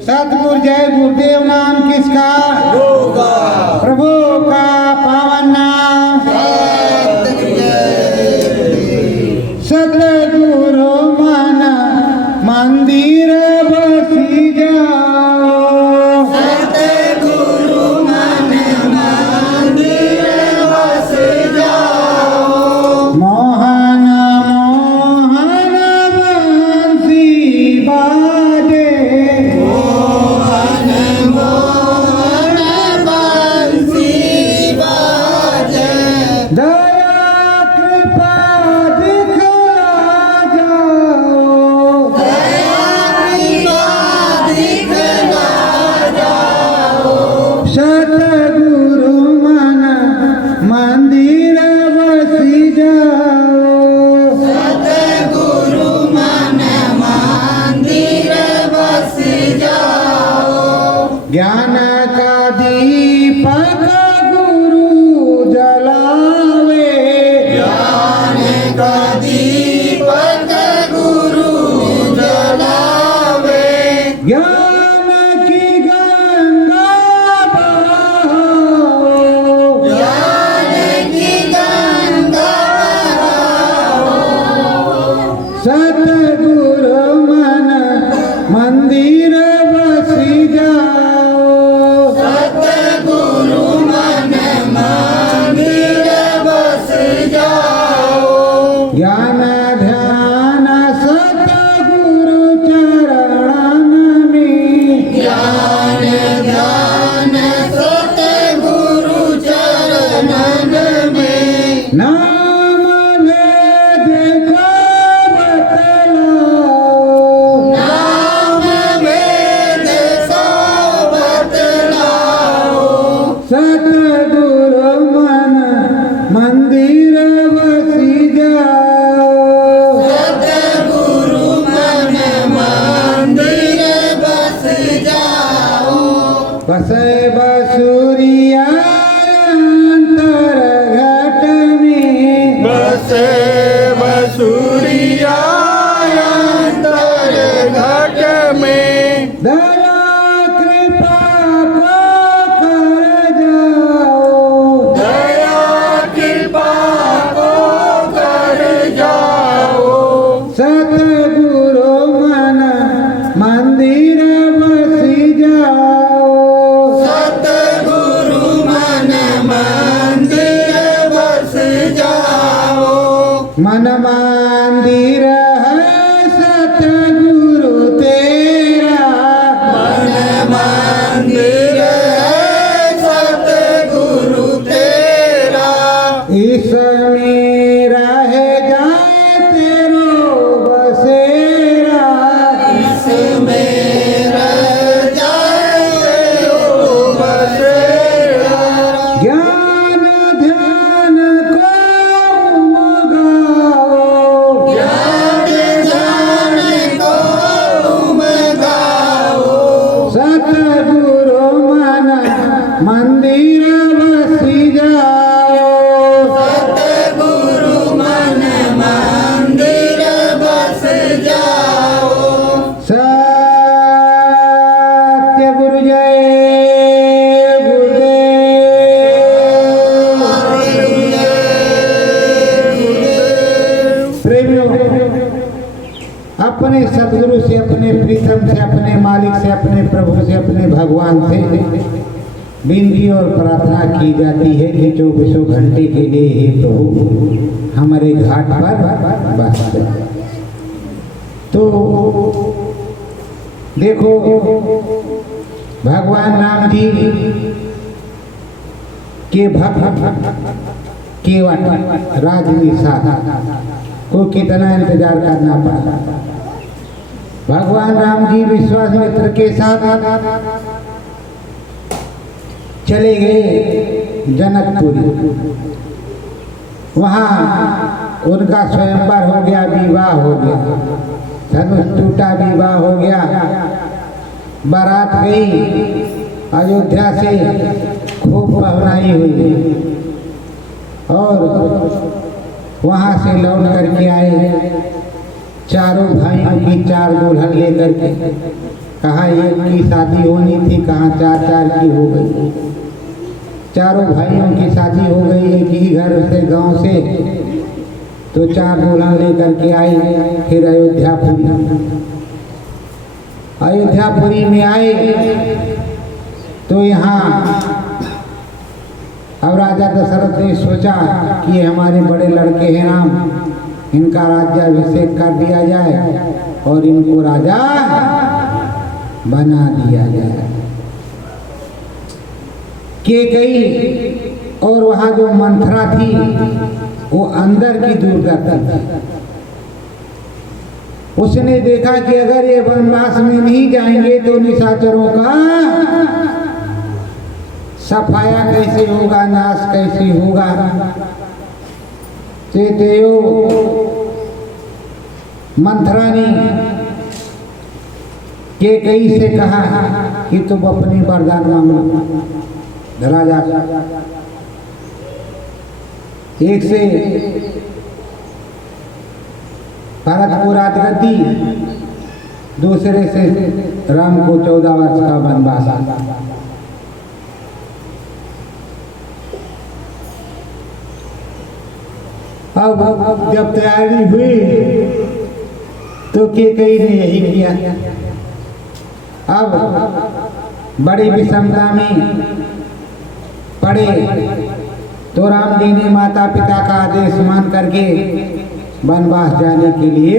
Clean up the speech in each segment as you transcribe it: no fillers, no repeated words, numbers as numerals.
सतगुरु जय गुरुदेव नाम किसका? प्रभु का पावन नाम। सतगुरु मन मंदिर बसी जाओ। सतगुरु मन मंदिर बस जाओ। मोहन मोहन बंसी बाजे। मोहन मोहन बंसी बाजे। दया कृपा दिखला जाओ। दया कृपा दिखला जाओ। सतगुरु मन मंदिर बसी जाओ। सतगुरु मन मंदिर बस जाओ। ज्ञान का दीपक गुरु जलावे। ज्ञान का दीपक गुरु जलावे। ज्ञान की गंगा बहाओ। ज्ञान की गंगा बहाओ। सतगुरु मन मंदिर बसी जाओ। सतगुरु मन मंदिर बस जाओ। ज्ञान ध्यान सतगुरु चरणन में। ज्ञान ध्यान सतगुरु चरणन में। नाम वेद को बतलाओ। नाम वेद सो बतलाओ। सतगुरु मन मंदिर बसी जाओ। सतगुरु मन मंदिर बस जाओ। बसे बसुरिया अंतर घट में। बसे बसुरिया अंतर घट में। दया कृपा को कर जाओ। दया कृपा को कर जाओ। सतगुरु मन मंदिर बसी जाओ। सतगुरु मन मंदिर बस जाओ। मन मंदिर है सतगुरु तेरा। मन मंदिर है सतगुरु तेरा। इसमें रह जाए तेरो बसेरा। इसमें रह जाए ओ बसेरा। ज्ञान ध्यान को मगाओ। ज्ञान ध्यान को तुम गाओ। सतगुरु मन मंदिर बसी जाओ। सतगुरु मन मंदिर बस जाओ। सत्य गुरु जय गुरुदेव। प्रेमियों, अपने सदगुरु से, अपने प्रीतम से, अपने मालिक से, अपने प्रभु से, अपने भगवान से विनती और प्रार्थना की जाती है कि 24 घंटे के लिए हे प्रभु हमारे घाट पर बस जाए। तो देखो, भगवान राम जी के भक्त केवट राजनिशा को कितना इंतजार करना पड़ा। भगवान राम जी विश्वामित्र के साथ चले गए जनकपुरी। वहाँ उनका स्वयंवर हो गया, विवाह हो गया, धनुष टूटा, विवाह हो गया। बारात गई अयोध्या से, खूब पहनाई हुई और वहाँ से लौट करके आए चारों भाइयों की 4 दुल्हन लेकर के। कहाँ एक की शादी होनी थी, कहाँ चार चार की हो गई। चारों भाइयों की शादी हो गई एक ही घर से, गांव से। तो चार दुल्हन लेकर के आई। फिर अयोध्यापुरी में आए तो यहाँ अब राजा दशरथ ने सोचा कि ये हमारे बड़े लड़के हैं राम, इनका राज्याभिषेक कर दिया जाए और इनको राजा बना दिया जाए। केकई और वहां जो मंथरा थी वो अंदर की दूरदर्शी थी। उसने देखा कि अगर ये वनवास में नहीं जाएंगे तो निशाचरों का सफाया कैसे होगा, नाश कैसे होगा। चेतयो मंथरा ने केकई से कहा कि तुम अपनी वरदान मांगो। राजा एक से भारत को राजगद्दी, दूसरे से राम को 14 वर्ष का वनवास। अब जब तैयारी हुई तो केकई ने यही किया। अब बड़ी विषमता में पड़े तो राम जी ने माता पिता का आदेश मान करके वनवास जाने के लिए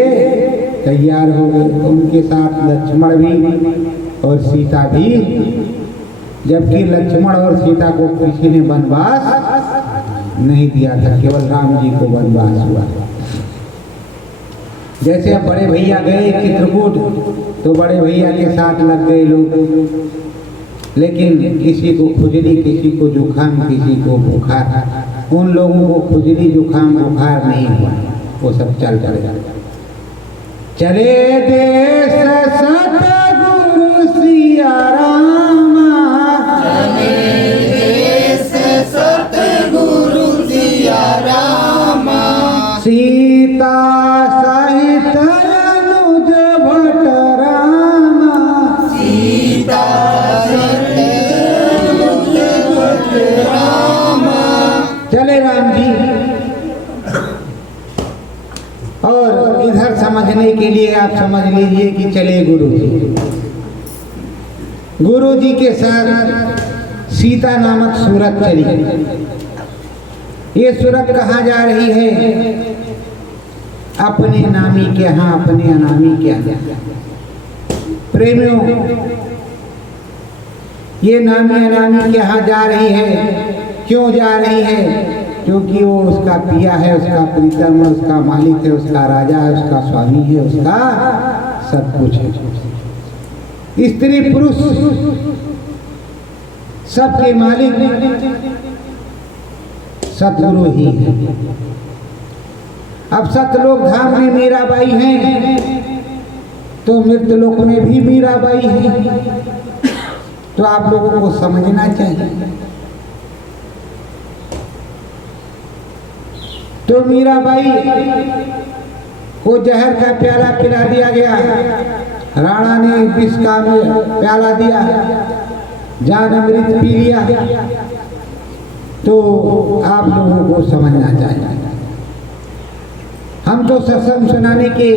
तैयार हो गए। उनके साथ लक्ष्मण भी और सीता भी, जबकि लक्ष्मण और सीता को किसी ने वनवास नहीं दिया था, केवल राम जी को वनवास हुआ। जैसे अब बड़े भैया गए चित्रकूट तो बड़े भैया के साथ लग गए लोग, लेकिन किसी को खुजली, किसी को जुकाम, किसी को बुखार। उन लोगों को खुजली जुकाम बुखार नहीं हुआ, वो सब चल पड़े। चले देश सतगुरु सिया रामा, चले देश सतगुरु सिया रामा, सीता सहित अनुज भट रामा, सीता सहित अनुज भट रामा। चले राम जी। और इधर समझने के लिए आप समझ लीजिए कि चले गुरु जी। गुरु जी के साथ सीता नामक सूरत चली। ये सूरत कहाँ जा रही है? अपने नामी के यहाँ, अपने अनामी के यहाँ। प्रेमियों, ये नामी अनामी के यहाँ जा रही है। क्यों जा रही है? क्योंकि वो उसका पिया है, उसका प्रीतम है, उसका मालिक है, उसका राजा है, उसका स्वामी है, उसका सब कुछ है। स्त्री पुरुष सबके मालिक सतगुरु ही है। अब सतलोक धाम में मीराबाई हैं तो मृतलोक में भी मीराबाई है। तो आप लोगों को समझना चाहिए। तो मीराबाई को जहर का प्याला पिला दिया गया। राणा ने विष का प्याला दिया, जान अमृत पी लिया। तो आप लोगों को समझना चाहिए। हम तो सत्संग सुनाने के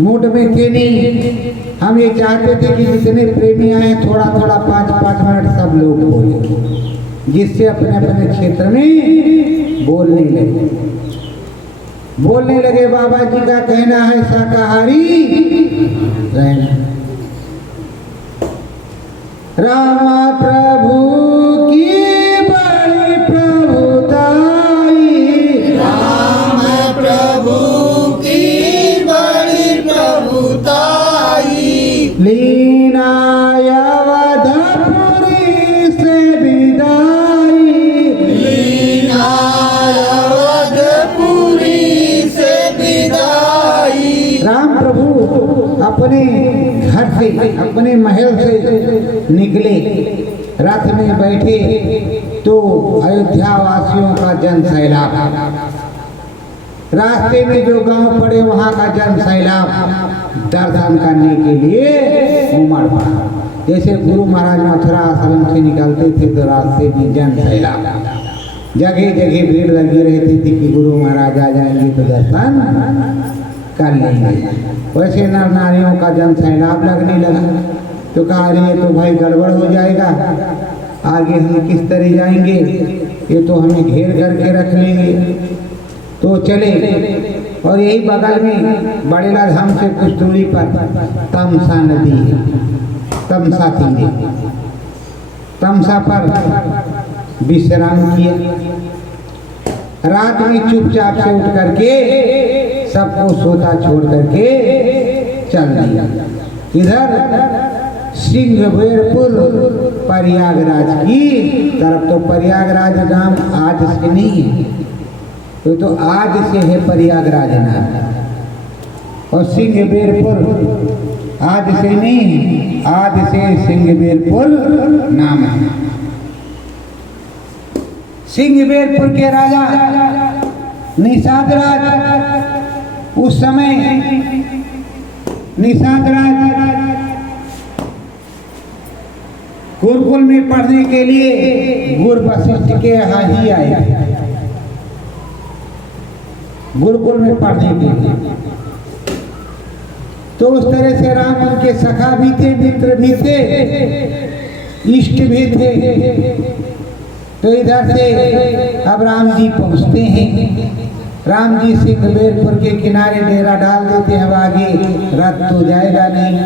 मूड में थे नहीं। हम ये चाहते थे कि जितने प्रेमी आए थोड़ा थोड़ा 5-5 मिनट सब लोग बोले, जिससे अपने अपने क्षेत्र में बोलने लगे। बाबा जी का कहना है शाकाहारी रहना। रामा प्रभु की बड़ी प्रभुताई, राम प्रभु की बड़ी प्रभुताई, लीना अवधपुरी से विदाई, लीना अवधपुरी से विदाई। राम प्रभु अपने घर से, अपने महल से निकले, रथ में बैठे तो अयोध्या वासियों का जन सैलाब। रास्ते में जो गांव पड़े वहां का जन सैलाब दर्शन करने के लिए उमड़ पड़ा। जैसे गुरु महाराज मथुरा आश्रम से निकलते थे तो रास्ते में जन सैलाब, जगह जगह भीड़ लगी रहती थी कि गुरु महाराज आ जाएंगे तो दर्शन कर लेंगे। वैसे नर नारियों का जन सैलाब लगने लगा तो कहा अरे ये तो भाई गड़बड़ हो जाएगा, आगे हम किस तरह जाएंगे, ये तो हमें घेर करके रख लेंगे। तो चले और यही बगल में बड़ेला धाम से कुछ दूरी पर तमसा नदी है, तमसा तीरे, तमसा पर विश्राम किया। रात में चुपचाप से उठ करके सबको सोता छोड़ करके चल दिया। इधर सिंहवेरपुर प्रयागराज की तरफ, तो प्रयागराज नाम आज से नहीं है, तो आज से है प्रयागराज नाम, और सिंहवेरपुर आज से नहीं, आज से सिंहवेरपुर नाम है। सिंहवेरपुर के राजा निषाद राज, उस समय निषाद राज गुरुकुल में पढ़ने के लिए गुरु वशिष्ठ के यहाँ ही आए, गुरुकुल में पढ़ने के लिए। तो उस तरह से राम उनके सखा भी थे, मित्र भी थे, इष्ट भी थे। तो इधर से अब राम जी पहुंचते हैं। राम जी सिंहवेरपुर के किनारे डेरा डाल देते हैं। अब आगे रथ तो जाएगा नहीं,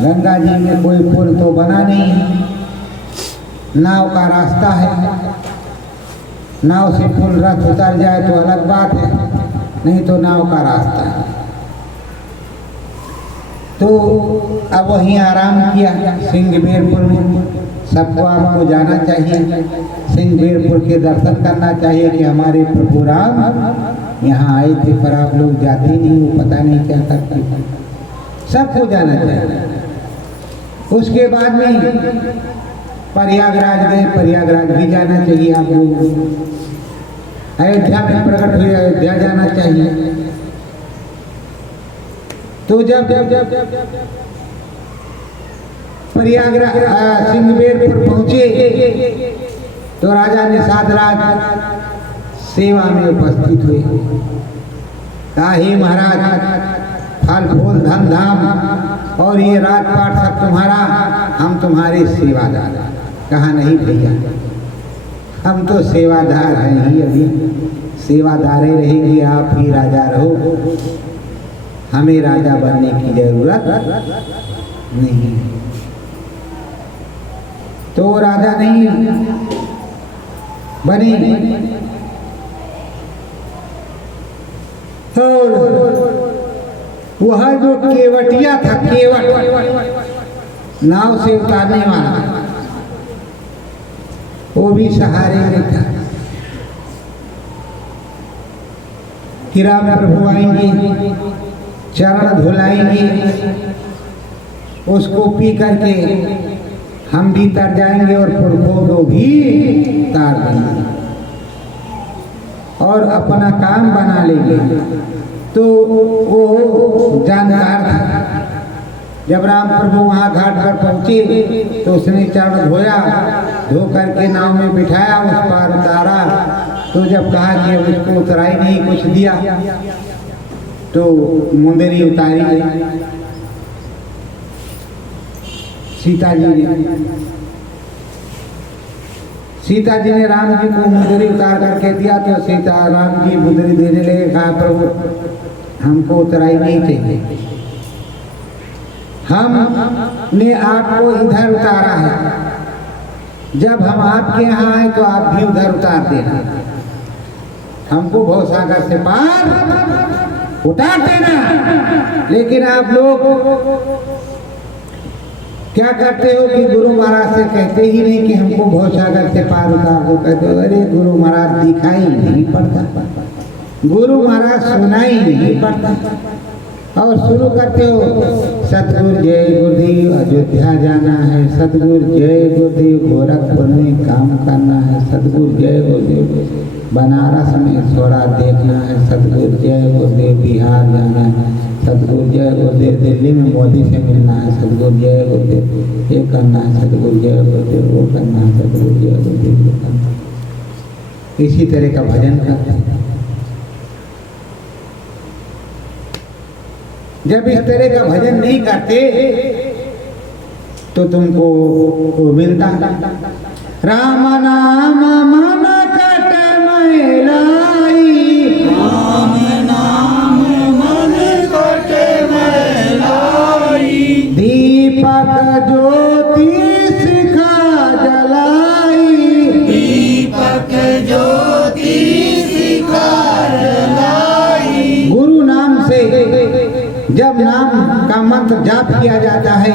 गंगा जी में कोई पुल तो बना नहीं, नाव का रास्ता है, नाव से पुल रथ उतर जाए तो अलग बात है, नहीं तो नाव का रास्ता है। तो अब वहीं आराम किया सिंहवेरपुर में। सबको आपको जाना चाहिए, सिंहवेरपुर के दर्शन करना चाहिए कि हमारे प्रभु राम यहाँ आए थे, पर आप लोग जाते नहीं हो, पता नहीं क्या करते। सबको जाना चाहिए। उसके बाद में प्रयागराज गए, प्रयागराज भी जाना चाहिए आप लोगों को। अयोध्या में प्रकट हुए, अयोध्या जाना चाहिए। तो जब प्रयागराज सिंहवेरपुर पहुंचे तो राजा निषाद राज सेवा में उपस्थित हुए। कहा हे महाराज, फल फूल धन धाम और ये राजपाट सब तुम्हारा, हम तुम्हारे सेवादार। कहा नहीं भैया, हम तो सेवादार हैं ही, अभी सेवादार ही रहेंगे, आप ही राजा रहो, हमें राजा बनने की जरूरत नहीं। तो राजा नहीं बने। और वह जो केवटिया था, केवट नाव से उतारने वाला, वो भी सहारे में था कि राम प्रभु आएंगे, चरण धुलाएंगे, उसको पी करके हम भी तर जाएंगे और पुरखों को भी तार देंगे और अपना काम बना लेंगे। तो वो जानकार था। जब राम प्रभु वहाँ घाट पर पहुँचे तो उसने चरण धोया, धो करके नाव में बिठाया, उस पार उतारा। तो जब कहा कि अब इसको उतराई नहीं, कुछ दिया, तो मुंदरी उतारी सीता जी ने राम जी को मुंदरी उतार करके दिया। तो सीता राम जी मुंदरी देने लगे। कहा प्रभु, हमको उतराई नहीं चाहिए, हमने आपको इधर उतारा है, जब हम आपके यहाँ आए तो आप भी उधर उतार देना, हमको भवसागर से पार उतार देना। लेकिन आप लोग क्या करते हो कि गुरु महाराज से कहते ही नहीं कि हमको भवसागर से पार उतार दो। कहते हो अरे गुरु महाराज दिखाई नहीं पड़ता, गुरु महाराज सुनाई नहीं पड़ता, और शुरू करते हो सतगुरु जय गुरुदेव अयोध्या जाना है, सतगुरु जय गुरुदेव गोरखपुर में काम करना है, सतगुरु जय गुरुदेव बनारस में थोड़ा देखना है, सतगुरु जय गुरुदेव बिहार जाना है, सतगुरु जय गुरुदेव दिल्ली में मोदी से मिलना है, सतगुरु जय गुरुदेव ये करना है, सतगुरु जय गुरुदेव वो करना है, सतगुरु जय गुरुदेव वो करना है। इसी तरह का भजन करते हैं। जब इस तरह का भजन नहीं करते तो तुमको वो मिलता राम नाम मन कट मैलाई, राम नाम मन कट मैलाई, दीपक ज्योति शिखा जलाई, दीपक ज्योति शिखा जलाई। गुरु नाम से जब नाम का मंत्र जाप किया जाता है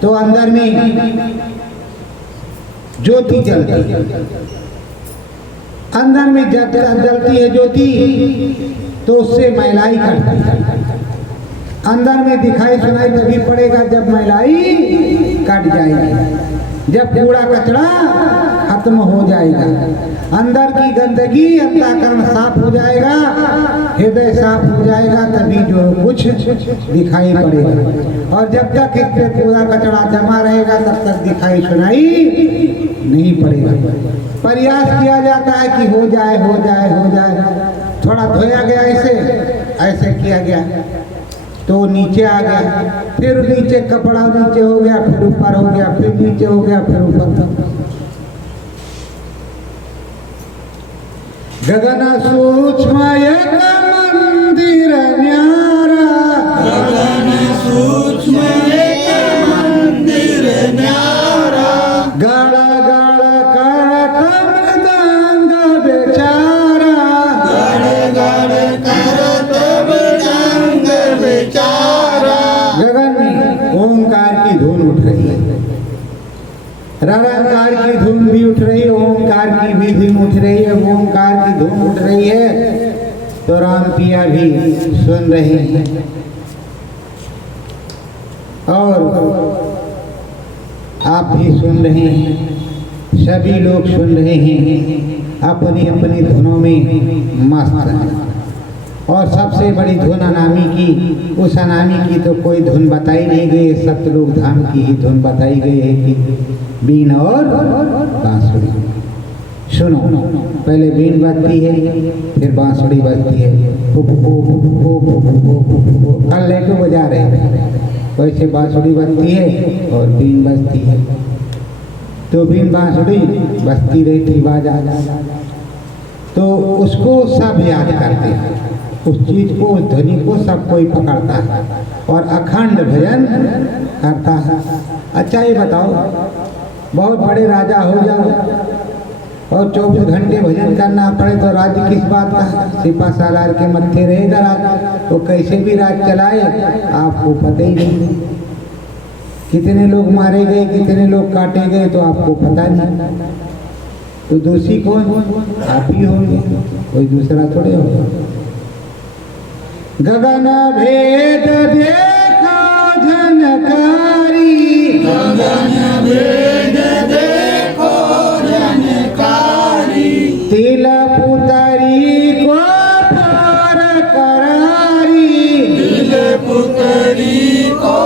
तो अंदर में ज्योति जलती है, अंदर में जलती है ज्योति, तो उससे मैलाई कटती है। अंदर में दिखाई सुनाई तभी पड़ेगा जब मैलाई कट जाएगी, जब कूड़ा कचरा खत्म हो जाएगा, अंदर की गंदगी अंतःकरण साफ हो जाएगा, हृदय साफ हो जाएगा, तभी जो कुछ दिखाई पड़ेगा। और जब तक इस पे कूड़ा कचरा जमा रहेगा तब तक दिखाई सुनाई नहीं पड़ेगा। प्रयास किया जाता है कि हो जाए हो जाए हो जाए, थोड़ा धोया गया ऐसे किया गया तो नीचे आ गया, फिर नीचे कपड़ा नीचे हो गया, फिर ऊपर हो गया, फिर नीचे हो गया, फिर ऊपर। गगन सूक्ष्म एक मंदिर न्यारा, गगन सूक्ष्म एक मंदिर न्यारा, गड़ गड़ करत मृदंग बेचारा, गड़ गड़ करत मृदंग बेचारा। गगन में ओंकार की धुन उठ रही है, ररंकार की धुन भी उठ रही है, ओंकार की भी धुन उठ रही है, ओंकार की धुन उठ रही है, तो राम पिया भी सुन रहे हैं और आप भी सुन रहे हैं, सभी लोग सुन रहे हैं, अपनी अपनी धुनों में मस्त हैं। और सबसे बड़ी धुन अनामी की, उस अनामी की तो कोई धुन बताई नहीं गई, सतलोक धाम की ही धुन बताई गई है कि बीन और बांसुरी। सुनो, पहले बीन बजती है, फिर बांसुरी बजती है, कल लेटो बजा रहे हैं, वैसे बांसुरी बजती है और बीन बजती है, तो बीन बांसुरी बजती रहती बाजा, तो उसको सब याद करते हैं, उस चीज को, उस ध्वनि को सब कोई पकड़ता है और अखंड भजन करता है। अच्छा ये बताओ, बहुत बड़े राजा हो जाओ और 24 घंटे भजन करना पड़े तो राज्य किस बात का है? सिपा सालार के मत्थे रहेगा राज, तो कैसे भी राज चलाए आपको पता ही नहीं। कितने लोग मारे गए, कितने लोग काटे गए तो आपको पता नहीं, तो दोषी कौन? आप ही होंगे, कोई दूसरा थोड़े होगा। गगन भेद देखो झनकारी, गगन भेद देखो झनकारी, तिल पुतरी को फोर करारी, तिल पुतरी को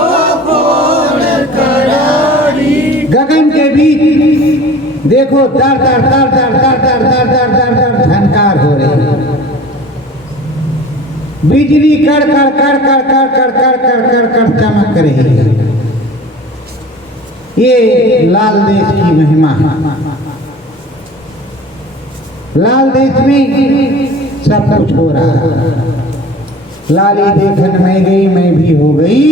फोड़ करारी। गगन के बीच देखो दर दर दर दर दर दर दर दर दर दर झनकार हो रही है, बिजली कड़ कड़ कड़ कड़ कड़ कड़ कड़ कड़ कड़ कड़ चमक रही है। ये लाल देश की महिमा है। लाल देश में सब कुछ हो रहा है। लाली देखन मैं गई, मैं भी हो गई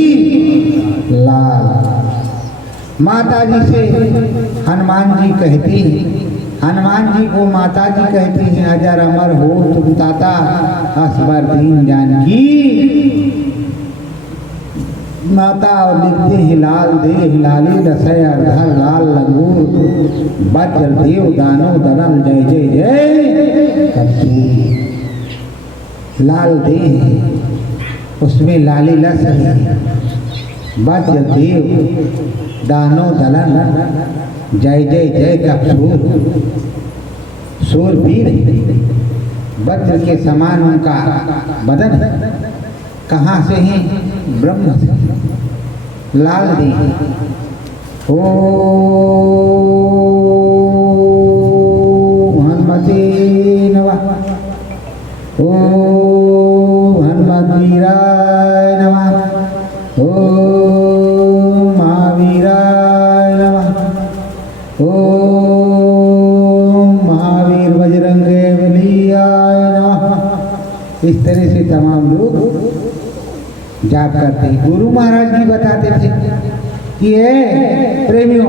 लाल। माता जी से हनुमान जी कहती हैं, हनुमान जी को माता जी कहती हैं, अजर अमर हो तुम ताता असबर दीन जानकी माता। और लिखते हैं लाल देह लाली रसय अर्धर लाल लंगूर वज्र देव दानो दनल जय जय जय कपूर। लाल देह उसमें लाली लस है, वज्र देव दानो दलन, जय जय जय का शूरवीर, वज्र के समान उनका बदन, कहाँ से है? ब्रह्म से। लाल दी ओ हनुमते नमः, ओ हनुमत वीराय नमः, ओ महावीराय नमः, ओ महावीर बजरंगे बलियाय नमः। इस तरह से तमाम लोग जाप करते हैं। गुरु महाराज भी बताते थे कि प्रेमियों,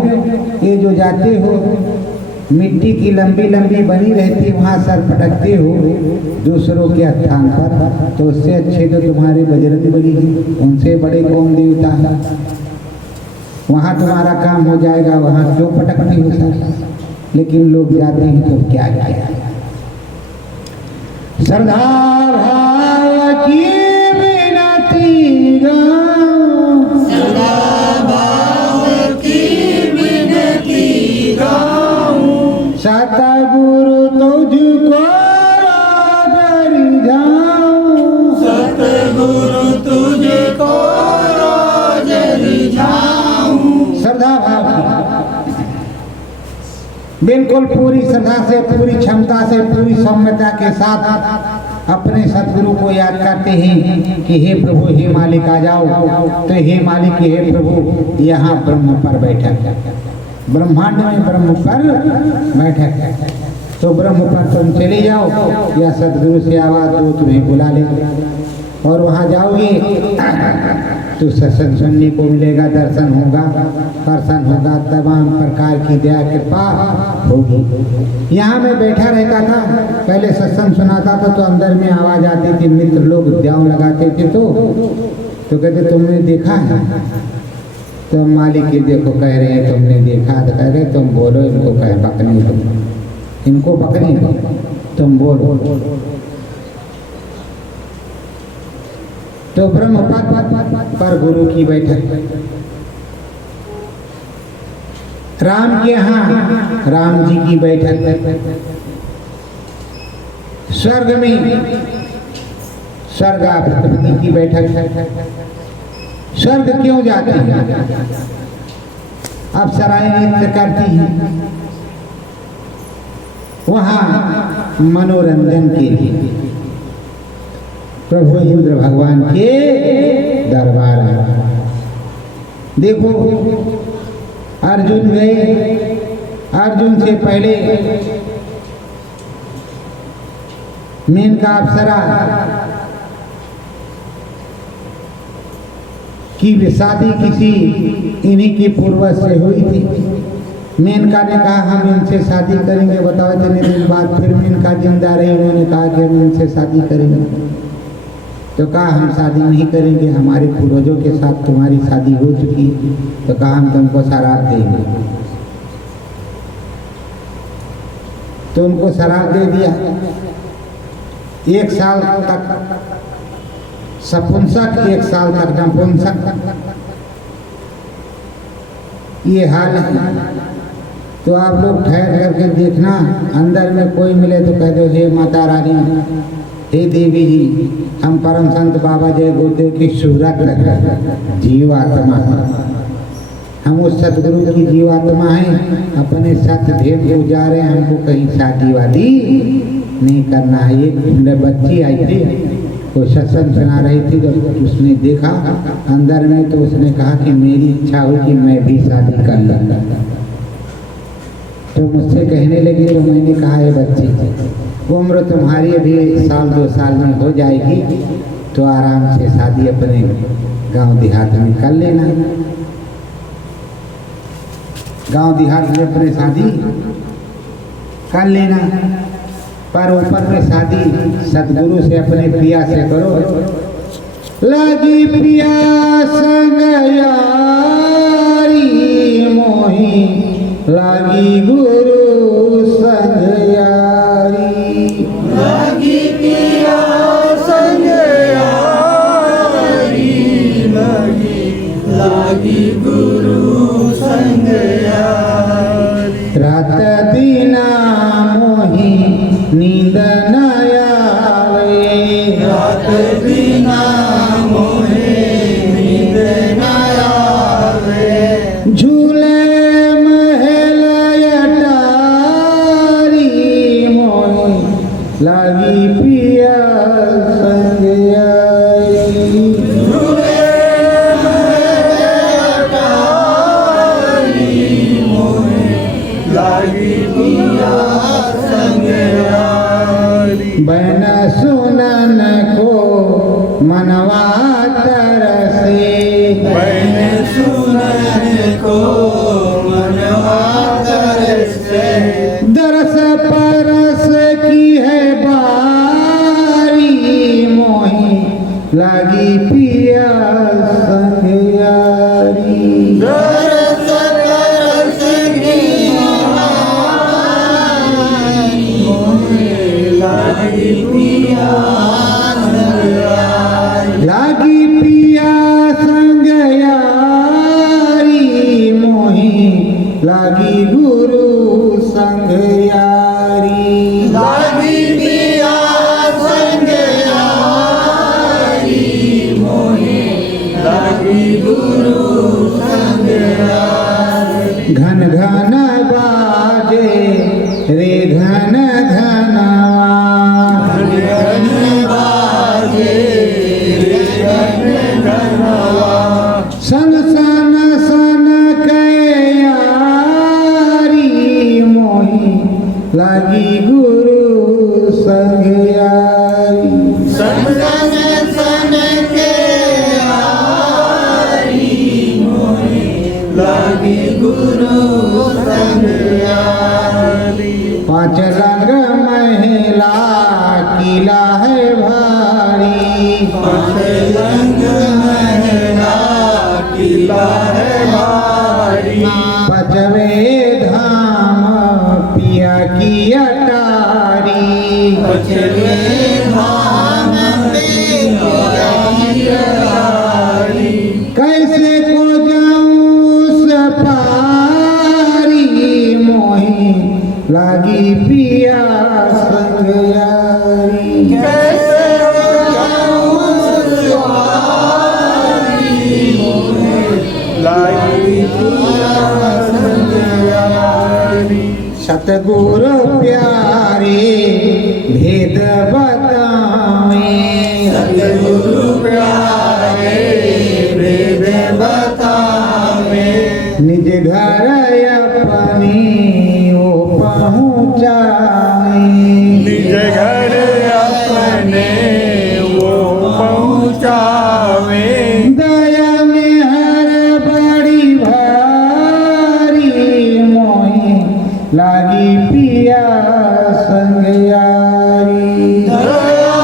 ये जो जाते हो मिट्टी की लंबी लंबी बनी रहती, वहाँ सर पटकते हो दूसरों के स्थान पर, तो उससे अच्छे तो तुम्हारे बजरंग बली हैं, उनसे बड़े कौन देवता है। वहाँ तुम्हारा काम हो जाएगा, वहाँ क्यों पटकते हो सर? लेकिन लोग जाते हैं तो क्या किया। श्रद्धा भाव की विनती गाऊं, सदा भाव की विनती गाऊं, सतगुरु तुझको राधरी जाऊं, सतगुरु तुझको रोज रिझाऊं। श्रद्धा भाव की, बिल्कुल पूरी श्रद्धा से, पूरी क्षमता से, पूरी सौम्यता के साथ अपने सतगुरु को याद करते हैं कि हे प्रभु, हे मालिक आ जाओ। तो हे मालिक, हे प्रभु, यहाँ ब्रह्म पर बैठक, ब्रह्मांड में ब्रह्म पर बैठक, तो ब्रह्म पर तुम चले जाओ, या सतगुरु से आवाज दो, तुम्हें बुला ले, और वहाँ जाओगे तो सत्संग सुनने को मिलेगा, दर्शन होगा, स्पर्शन होगा, तमाम प्रकार की दया कृपा होगी। यहाँ मैं बैठा रहता था, पहले सत्संग सुनाता था तो अंदर में आवाज आती थी, मित्र लोग ध्यान लगाते थे तो कहते तुमने देखा है? तो मालिक ये देखो कह रहे हैं तुमने देखा, तो कह रहे तुम बोलो, इनको कह बकने दो, इनको बकने दो, तुम बोलो। तो ब्रह्म पद पर गुरु की बैठक, राम के यहाँ राम जी की बैठक, स्वर्ग में स्वर्गाधिपति की बैठक। स्वर्ग क्यों जाते हैं? अप्सराएं नृत्य करती हैं वहाँ मनोरंजन के लिए, प्रभु इंद्र भगवान के दरबार में। देखो अर्जुन गए, अर्जुन से पहले मेनका अप्सरा की शादी किसी इन्हीं की पूर्वज से हुई थी। मेनका ने कहा हम इनसे शादी करेंगे, बताओ इतने दिन बाद फिर मेनका जिंदा रही, उन्होंने कहा कि हम इनसे शादी करेंगे। तो कहा हम शादी नहीं करेंगे, हमारे पूर्वजों के साथ तुम्हारी शादी हो चुकी। तो कहा हम तुमको शराब देंगे। तो उनको शराब दे दिया। 1 साल तक सपुंसक, 1 साल तक नपुंसक, ये हाल है। तो आप लोग ठहर करके देखना, अंदर में कोई मिले तो कह दो हे माता रानी, हे देवी जी, हम परम संत बाबा जय गुरुदेव की सूरत जीवात्मा, हम उस सतगुरु की जीवात्मा हैं, अपने सत्य भेद को जा रहे हैं, हमको कहीं शादी वादी नहीं करना है। एक बच्ची आई थी, वो सत्संग सुना रही थी, तो उसने देखा अंदर में, तो उसने कहा कि मेरी इच्छा हुई कि मैं भी शादी कर लूँगा। तो मुझसे कहने लगी, तो मैंने कहा है बच्ची, उम्र तुम्हारी अभी 1 साल 2 साल में हो जाएगी, तो आराम से शादी अपने गांव देहात में कर लेना। गांव देहात में अपने शादी कर लेना, पर ऊपर में शादी सतगुरु से अपने प्रिया से करो। लगी प्रिया संग यारी मोही, लगी गुरु संग यारी, लगी प्रिया संग यारी लागी पिया संग आई। लागी पिया संग आई। बन सुनन को मनवा तरसे, बन सुनन को मनवा तरसे। दरस परस की है बारी मोही, लागी पिया संग यारी। दरस परस की मोहे, लागी पिया संग आई। लागी पिया संग यारी मोही, लागी गुरु संग यारी। लागी पिया संग यारी मोहे, लागी गुरु संग यारी। घन घन बाजे रे घन घनवा, घन बाजे रे घन घनवा। सन सन सन के यारी मोही, लागी गुरु संग यारी। सन सन सन के यारी मोहे, लागी गुरु संग यारी। पांच रंग महिला किला है भारी, पांच रंग महला किला है भारी। पचवे धाम पिया की अटारी, पचवे धाम पिया की अटारी। कैसे को जाऊं सफारी मोही, लागी पिया संग यारी। कैसे जाऊं सवारी मोहे, लागी पिया संग यारी। सतगुरु प्यारे भेद बतावे, सतगुरु प्यारे वेद बतावे। निज घर अपने ओ पहुँचाए। निज घर अपने वो पहुँचावे। दया में हर बड़ी भारी मोही, लागी पिया संग यारी। दया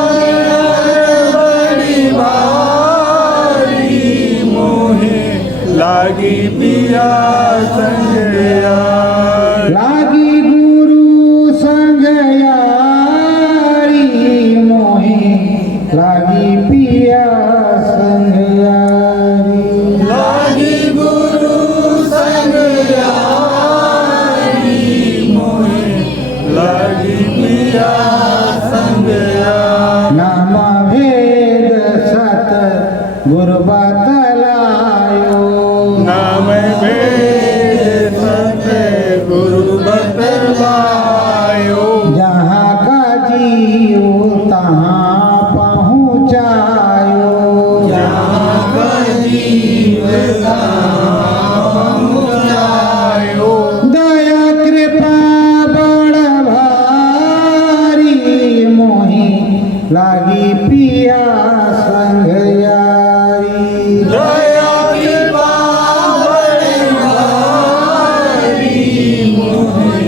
बड़ी भारी मोहे, लागी पिया संग यारी। लागी गुरु संग यारी मोही, लागी पिया संग यारी। लागी गुरु संग यारी मोहे, लागी पिया संग यारी। नाम भेद सत गुरु बतलायो, नाम भेद सत गुरु बतलायो। जहाँ का जीव तहाँ पहुँचायो। जहाँ का जीव तहाँ पहुँचायो। दया कृपा बड़ भारी मोही, लागी पिया संग यारी। दया कृपा बड़ी भारी मोहे,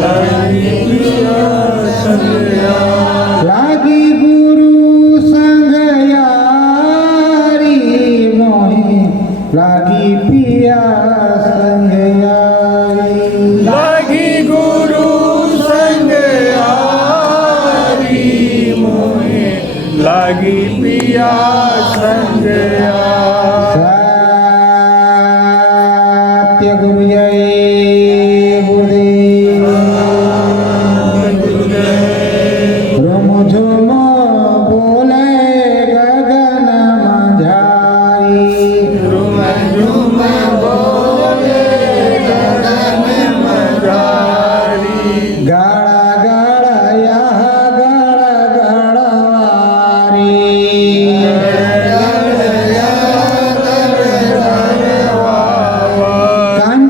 लागी पिया संग यारी। लागी गुरु संग यारी मोही, लागी पिया संग यारी। लागी गुरु संग यारी मोहे, लागी पिया संग यारी। सत्य गुरु जय गुरुदेव। रोम झुम बोले गगन मझारी, झुम झुम बोले गगन मझारी। गाड़ा गाड़ा यह गाड़ा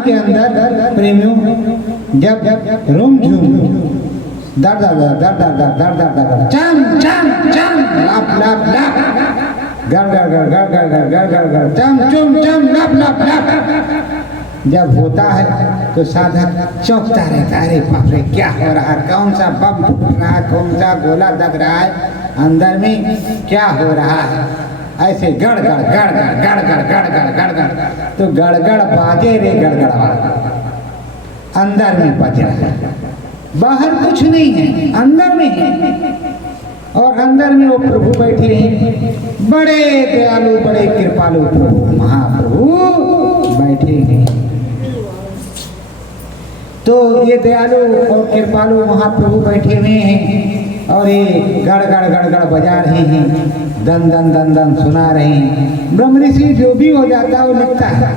के अंदर प्रेमियों जब रूम झूम दर दर दर दर दर दर दर दर दर चम चम चम लप लप लप गर गर गर गर गर गर गर गर गर चम चुम चम लप लप लप जब होता है तो साधक चौंकता रहता है, अरे बाप रे क्या हो रहा है, कौन सा बम फूट रहा है, कौन सा गोला दग रहा है, अंदर में क्या हो रहा है। ऐसे गड़ गड़ गड़ गड़ गड़ गड़ गड़ गड़ गड़ गड़ तो गड़गड़ बाजे रे गड़गड़वा, अंदर में बज रहा है, बाहर कुछ नहीं है, अंदर में है। और अंदर में वो प्रभु बैठे हैं, बड़े दयालु बड़े कृपालु प्रभु महाप्रभु बैठे हैं। तो ये दयालु और कृपालु महाप्रभु बैठे हुए हैं और ये गड़ गड़ गड़ गड़ बजा रहे हैं, दन दन दन दन सुना रहे हैं। ब्रह्म ऋषि जो भी हो जाता है वो लिखता है,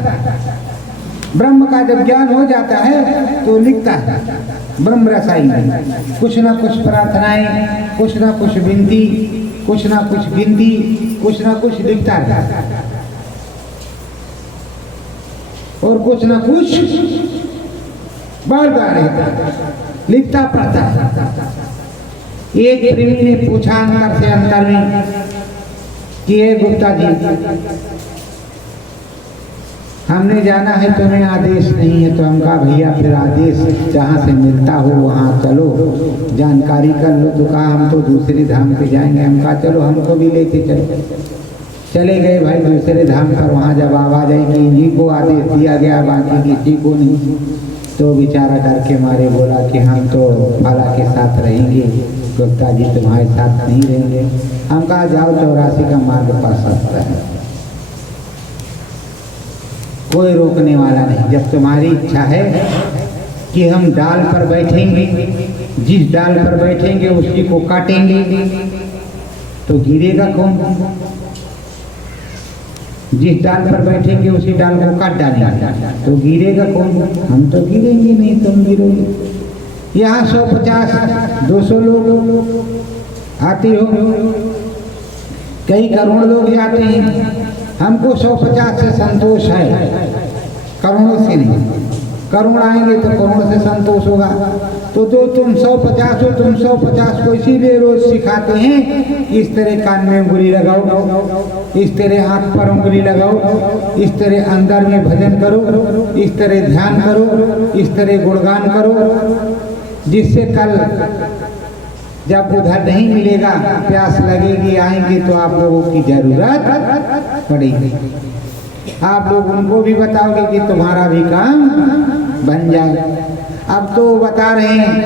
ब्रह्म का जब ज्ञान हो जाता है तो लिखता है ब्रह्म रसाई में कुछ ना कुछ प्रार्थनाएं, कुछ ना कुछ विनती, कुछ ना कुछ गिनती, कुछ ना कुछ लिखता रहता है और कुछ ना कुछ बढ़ता रहता है, लिखता पढ़ता है। एक प्रेमी ने पूछा अंदर से अंतर में कि हे गुप्ता जी, हमने जाना है तुम्हें आदेश नहीं है, तो हम कहा भैया फिर आदेश जहाँ से मिलता हो वहाँ चलो, जानकारी कर लो। तो कहा हम तो दूसरे धाम पे जाएंगे। हम कहा चलो हमको भी लेते चलो। चले गए भाई दूसरे धाम पर। वहाँ जब आवाज आई कि इन्हीं को आदेश दिया गया, बाकी किसी को नहीं, तो बेचारा डर के मारे बोला कि हम तो फला के साथ रहेंगे, गुप्ता जी तुम्हारे साथ नहीं रहेंगे। हम कहा जाओ 84 का मार्ग पा सकता है, कोई रोकने वाला नहीं। जब तुम्हारी इच्छा है कि हम डाल पर बैठेंगे, जिस डाल पर बैठेंगे उसी को काटेंगे, तो गिरेगा कौन? जिस डाल पर बैठेंगे उसी डाल को काट डालेंगे तो गिरेगा कौन? हम तो गिरेंगे नहीं, तुम गिरोगे। यहाँ 150-200 लोग आते हो, कई करोड़ लोग जाते हैं। हमको 150 से संतोष है, करोड़ों से नहीं। करोड़ आएंगे तो करोड़ से संतोष होगा। तो जो तुम 150 हो, तुम 150 को इसीलिए रोज सिखाते हैं, इस तरह कान में उंगली लगाओ, इस तरह आंख पर उंगली लगाओ, इस तरह अंदर में भजन करो, इस तरह ध्यान करो, इस तरह गुणगान करो, जिससे कल जब उधर नहीं मिलेगा, प्यास लगेगी, आएंगे तो आप लोगों की जरूरत पड़ेगी। आप लोग उनको भी बताओगे कि तुम्हारा भी काम बन जाए। अब तो बता रहे हैं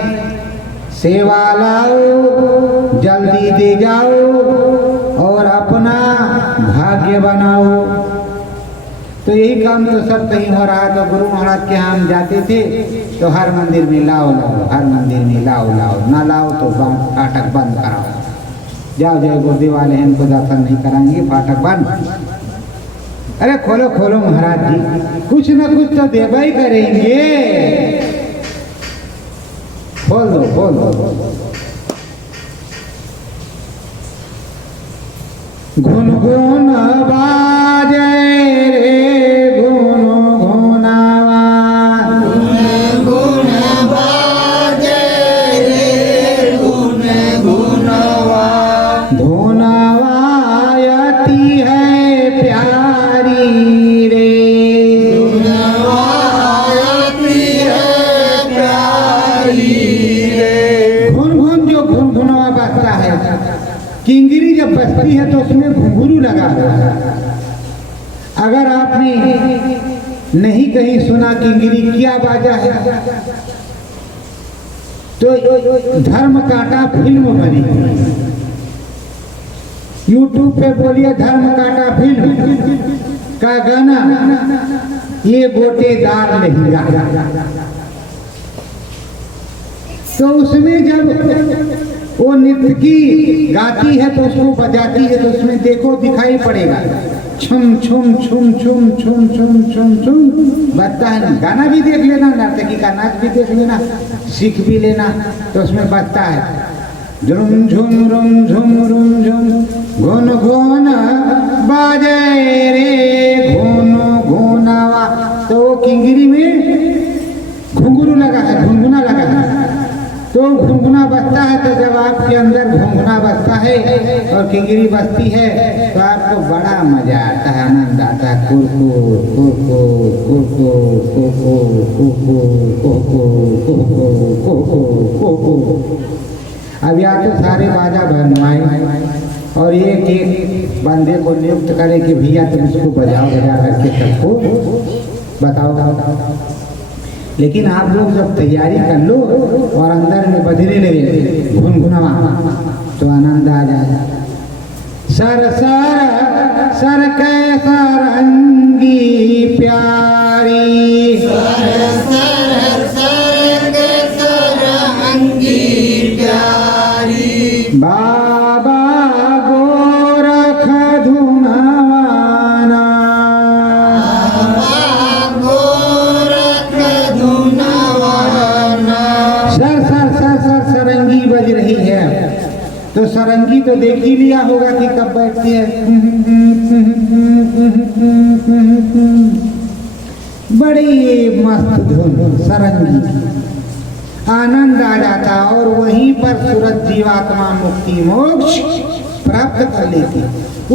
सेवा लाओ, जल्दी दे जाओ और अपना भाग्य बनाओ। तो यही काम तो सब कहीं हो रहा है। तो गुरु महाराज के यहाँ हम जाते थे तो हर मंदिर में लाओ लाओ, हर मंदिर में लाओ लाओ, ना लाओ तो फाटक बंद कराओ। जाओ जय गुरुदेव वाले हैं, इनको दर्शन नहीं कराएंगे, फाटक बंद। अरे खोलो खोलो महाराज जी, कुछ ना कुछ तो देवा ही करेंगे, खोल दो खोल दो। घुन घुन बाजे रे घुन घुनावा, गुण बाजे रे गुण गुणवा, धुनावा अति है प्यारी रे, गुणवायती है प्यारी रे। घुन घुन जो घुन घुनवा बजता है, किंगरी जब बजती है तो उसमें घुंघरू लगा हुआ है। अगर आपने नहीं कहीं सुना किंगरी क्या बाजा है, तो धर्म कांटा फिल्म बनी, यूट्यूब पे बोलिए धर्म कांटा फिल्म का गाना, ये गोटेदार लहंगा। तो उसमें जब वो नृत्य की गाती है तो उसको बजाती है, तो उसमें देखो दिखाई पड़ेगा छुम छुम छुम छुम छुम छुम छुम छुम बजता है ना। गाना भी देख लेना, नर्तकी का नाच भी देख लेना, सीख भी लेना, तो उसमें बजता है झुम झुम रुम झुम रुम झुम, घुन घुन बाजे रे घुन घुनावा। तो वो किंगरी में तो घुंघना बजता है, तो जब आपके अंदर घुंघना बजता है और किंगरी बजती है तो आपको बड़ा मजा आता है, आनंद आता है। कुरकु कुरकु कुरकु कुरकु कुरकु कुरकु कुरकु कुरकु। अब या तो सारे बाजा बनवाए और एक एक बंदे को नियुक्त करे कि भैया तुम इसको बजाओ, बजा करके सबको बताओ। लेकिन आप लोग जब तैयारी कर लो और अंदर में बजने लगे घुनघुनवा तो आनंद आ जाए। सर सर सर के सरंगी प्यारी, सर सर सर के सरंगी प्यारी, बाबा गोरख धुनवाना, गोरख धुनवाना। सर सर सर सर सरंगी बज रही है। तो सरंगी तो देख ही लिया होगा कि कब बैठती है। बड़ी मस्त धुन सरंगी, आनंद आ जाता और वहीं पर सूरज जीवात्मा मुक्ति मोक्ष प्राप्त कर लेती।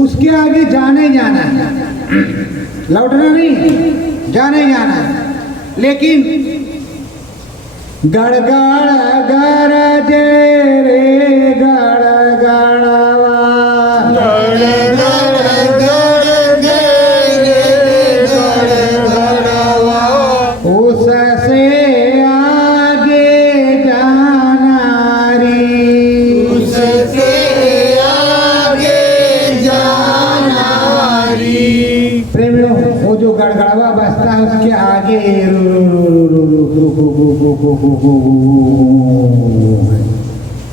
उसके आगे जाने जाना है, लौटना नहीं, जाने जाना है। लेकिन गड़गड़ गरजे रे गड़गड़वा, उससे आगे जाना रे, उससे आगे जाना री। प्रेमियों वो जो गड़गड़वा बजता है उसके आगे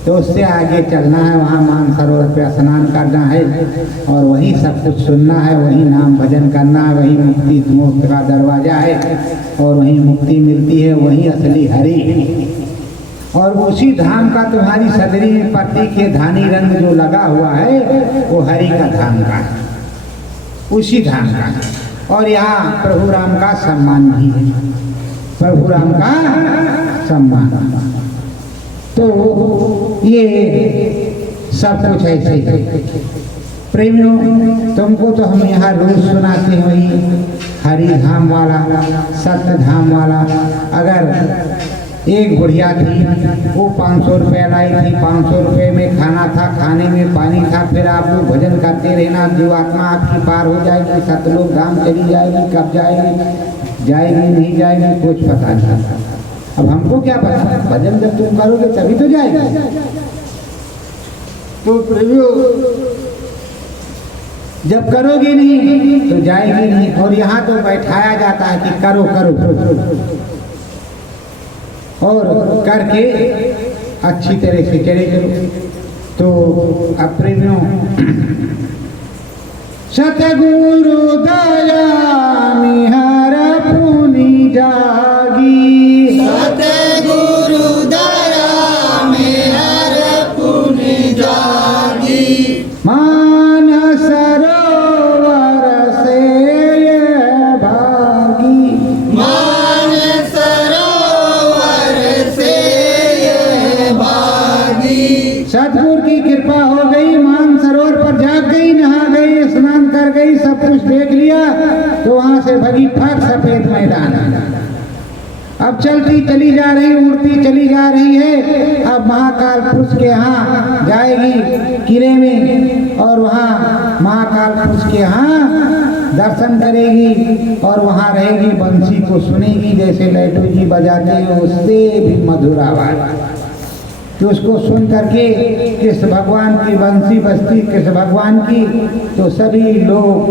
तो उससे आगे चलना है। वहाँ मानसरोवर पे स्नान करना है और वहीं सब कुछ सुनना है, वहीं नाम भजन करना है, वहीं मुक्ति मोक्ष का दरवाजा है और वहीं मुक्ति मिलती है, वहीं असली हरि। और उसी धाम का तुम्हारी सदरी में पत्ती के धानी रंग जो लगा हुआ है वो हरि का धाम का है, उसी धाम का है। और यहाँ प्रभु राम का सम्मान भी है, प्रभु राम का सम्मान। तो ये सब कुछ ऐसे है। प्रेमियों तुमको तो हम यहाँ रोज सुनाते हैं वही हरि धाम वाला, सत्य धाम वाला। अगर एक बुढ़िया थी, वो 500 रुपये लाई थी, 500 रुपये में खाना था, खाने में पानी था, फिर आप लोग भजन करते रहना, जीवात्मा आपकी पार हो जाएगी, सतलोक धाम चली जाएगी। कब जाएगी, जाएगी नहीं जाएगी कुछ पता नहीं। अब हमको क्या पता, भजन जब तुम करोगे तभी तो जाएगी। तो प्रेमियों जब करोगे नहीं तो जाएगी नहीं। और यहाँ तो बैठाया जाता है कि करो करो, और करके अच्छी तरह से चले करो। तो अब प्रेमियों सतगुरु दया मिहर पुनि जागी, सतगुरु दया मिहर पुनि जागी, मान सरोवर से ये भागी, मान सरोवर से ये भागी। सतगुरु की कृपा हो गई, मान सरोवर पर जाग गई, नहा गई, स्नान कर गई, सब कुछ देख लिया। तो वहां से भगी फट सफेद मैदान। अब चलती चली जा रही, उड़ती चली जा रही है। अब महाकाल पुरुष के यहाँ जाएगी किले में और वहाँ महाकाल पुरुष के यहाँ दर्शन करेगी और वहाँ रहेगी, बंसी को सुनेगी जैसे लैटू जी बजाते हैं, उससे भी मधुर आवाज। तो उसको सुन करके कृष्ण भगवान की बंसी बजती, कृष्ण भगवान की, तो सभी लोग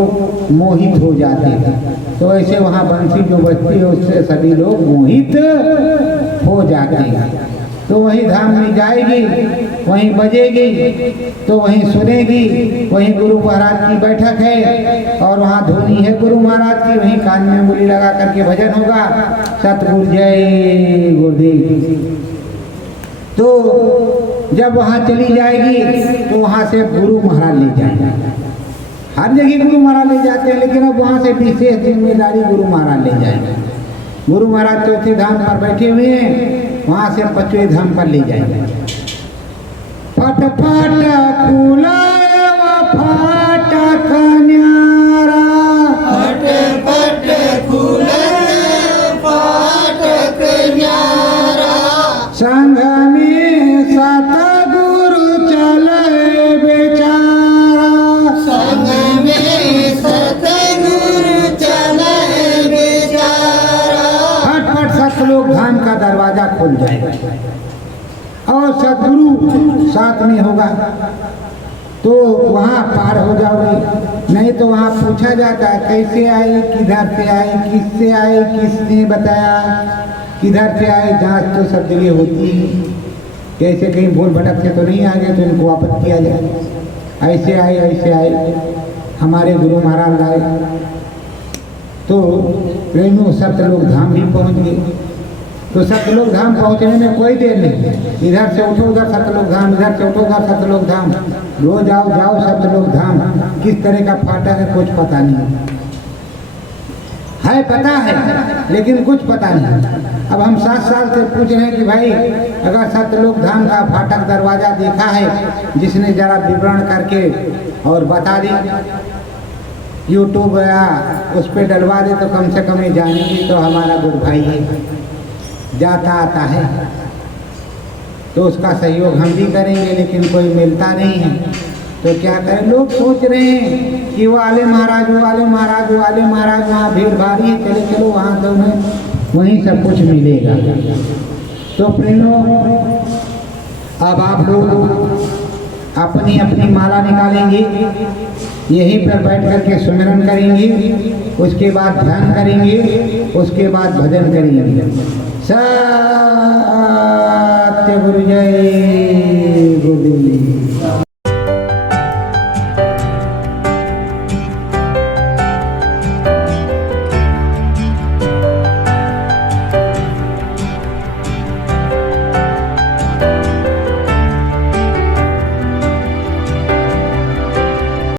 मोहित हो जाते हैं। तो ऐसे वहाँ बंसी जो बजती है उससे सभी लोग मोहित हो जाते हैं। तो वहीं धाम में जाएगी, वहीं बजेगी, तो वहीं सुनेगी, वहीं गुरु महाराज की बैठक है और वहाँ धुनी है गुरु महाराज की, वहीं कान में उंगली लगा करके भजन होगा, सतगुरु जय गुरुदेव। तो जब वहाँ चली जाएगी तो वहाँ से गुरु महाराज ले जाएंगे। हर जगह गुरु महाराज ले जाते हैं, लेकिन अब वहाँ से विशेष जिम्मेदारी गुरु महाराज ले जाएंगे। गुरु महाराज चौथे धाम पर बैठे हुए हैं, वहां से पांचवें धाम पर ले जाएंगे। फट फट फूला फाटक न्यारा, फट फट खुलल फाटक न्यारा, संग में सतगुरु चले बेचारा, संग में सतगुरु चले बेचारा। फट फट सतलोक धाम का दरवाजा खुल जाएगा और सतगुरु साथ में होगा तो वहाँ पार हो जाओगे। नहीं तो वहाँ पूछा जाता है कैसे आए, किधर से आए, किससे आए, किसने बताया, किधर से आए। जांच तो सब जगह होती है, कैसे कहीं भूल भटक से तो नहीं आ गए तो इनको वापस किया जाए। ऐसे आए, ऐसे आए, हमारे गुरु महाराज लाए तो रेणु सतलोक धाम भी पहुँच गए। तो सतलोक धाम पहुँचने में कोई देर नहीं, इधर से उठो उधर सतलोक धाम, इधर से उठो उधर सतलोक धाम, रोज आओ जाओ सतलोक धाम। किस तरह का फाटक है कुछ पता नहीं है, पता है लेकिन कुछ पता नहीं। अब हम 7 साल से पूछ रहे हैं कि भाई अगर सतलोक धाम का फाटक दरवाजा देखा है, जिसने जरा विवरण करके और बता दी, यूट्यूब या उस पर डलवा दे तो कम से कम ये जानेंगे तो हमारा गुरु भाई है, जाता आता है तो उसका सहयोग हम भी करेंगे, लेकिन कोई मिलता नहीं है तो क्या करें। लोग सोच रहे हैं कि वो वाले महाराज, वो वाले महाराज, वो वाले महाराज, वहाँ भीड़ भारी है, चले चलो वहाँ तो उन्हें वहीं सब कुछ मिलेगा। तो प्रेमों अब आप लोग अपनी अपनी माला निकालेंगे, यहीं पर बैठ करके सुमिरन करेंगे, उसके बाद ध्यान करेंगे, उसके बाद भजन करेंगे। सत्य गुरु जय गुरुदेव।